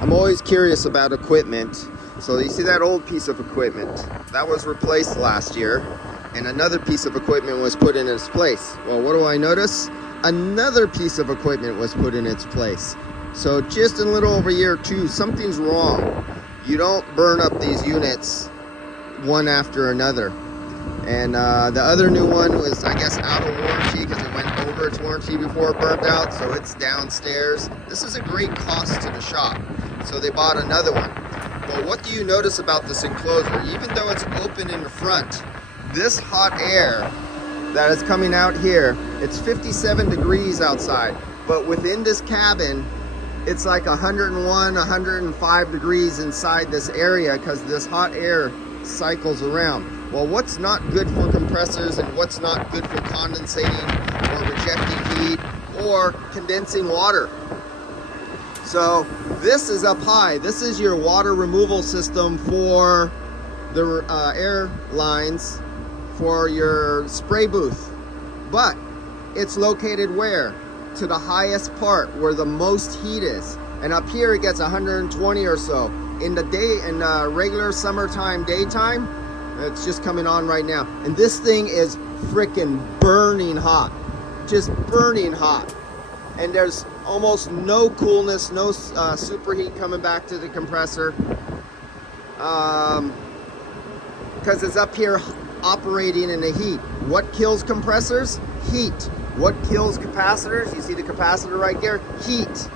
I'm always curious about equipment. So you see that old piece of equipment that was replaced last year, and another piece of equipment was put in its place. Well, what do I notice? Another piece of equipment was put in its place. So just in a little over year two, something's wrong. You don't burn up these units one after another. And the other new one was, I guess, out of warranty because it went over its warranty before it burnt out, so it's downstairs. This is a great cost to the shop, so they bought another one. But what do you notice about this enclosure? Even though it's open in the front, this hot air that is coming out here, it's 57 degrees outside, but within this cabin, it's like 101, 105 degrees inside this area because this hot air cycles around. Well, what's not good for compressors and what's not good for condensating or rejecting heat or condensing water? So this is up high. This is your water removal system for the air lines for your spray booth. But it's located where? To the highest part where the most heat is. And up here it gets 120 or so. In the day, in regular summertime daytime, it's just coming on right now. And this thing is freaking burning hot. Just burning hot. And there's almost no coolness, no superheat coming back to the compressor. Because it's up here operating in the heat. What kills compressors? Heat. What kills capacitors? You see the capacitor right there? Heat.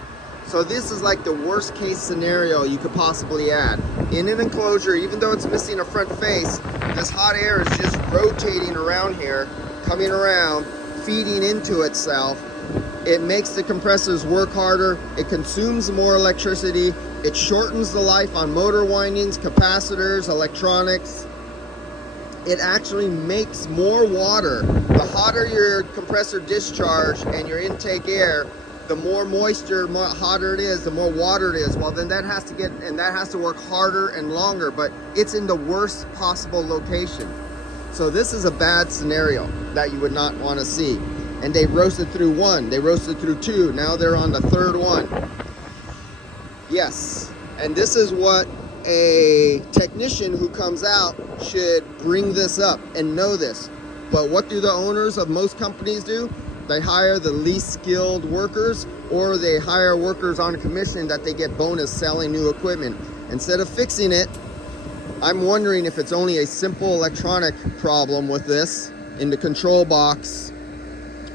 So this is like the worst case scenario you could possibly add. In an enclosure, even though it's missing a front face, this hot air is just rotating around here, coming around, feeding into itself. It makes the compressors work harder, it consumes more electricity, it shortens the life on motor windings, capacitors, electronics. It actually makes more water. The hotter your compressor discharge and your intake air, the more moisture, more hotter it is, the more water it is. Well, then that has to work harder and longer, but it's in the worst possible location. So this is a bad scenario that you would not want to see. And they roasted through one, they roasted through two, now they're on the third one. Yes, and this is what a technician who comes out should bring this up and know this. But what do the owners of most companies do? They hire the least skilled workers, or they hire workers on commission that they get bonus selling new equipment. Instead of fixing it, I'm wondering if it's only a simple electronic problem with this in the control box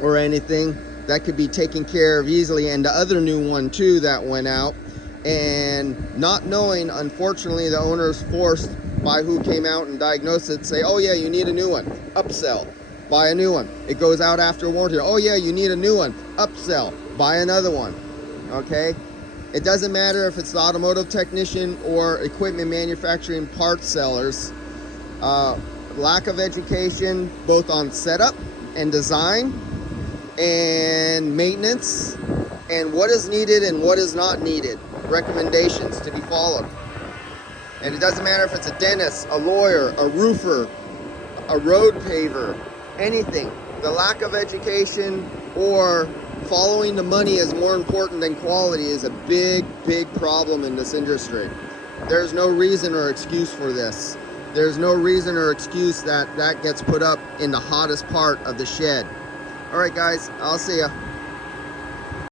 or anything that could be taken care of easily. And the other new one too that went out, and not knowing, unfortunately, the owner's forced by who came out and diagnosed it, say, oh yeah, you need a new one, upsell, buy a new one. It goes out after warranty. Oh yeah, you need a new one, upsell, buy another one. Okay, it doesn't matter if it's the automotive technician or equipment manufacturing parts sellers. Lack of education both on setup and design and maintenance, and what is needed and what is not needed, recommendations to be followed. And it doesn't matter if it's a dentist, a lawyer, a roofer, a road paver, anything. The lack of education or following the money is more important than quality is a big, big problem in this industry. There's no reason or excuse for this. There's no reason or excuse that that gets put up in the hottest part of the shed. All right, guys, I'll see ya.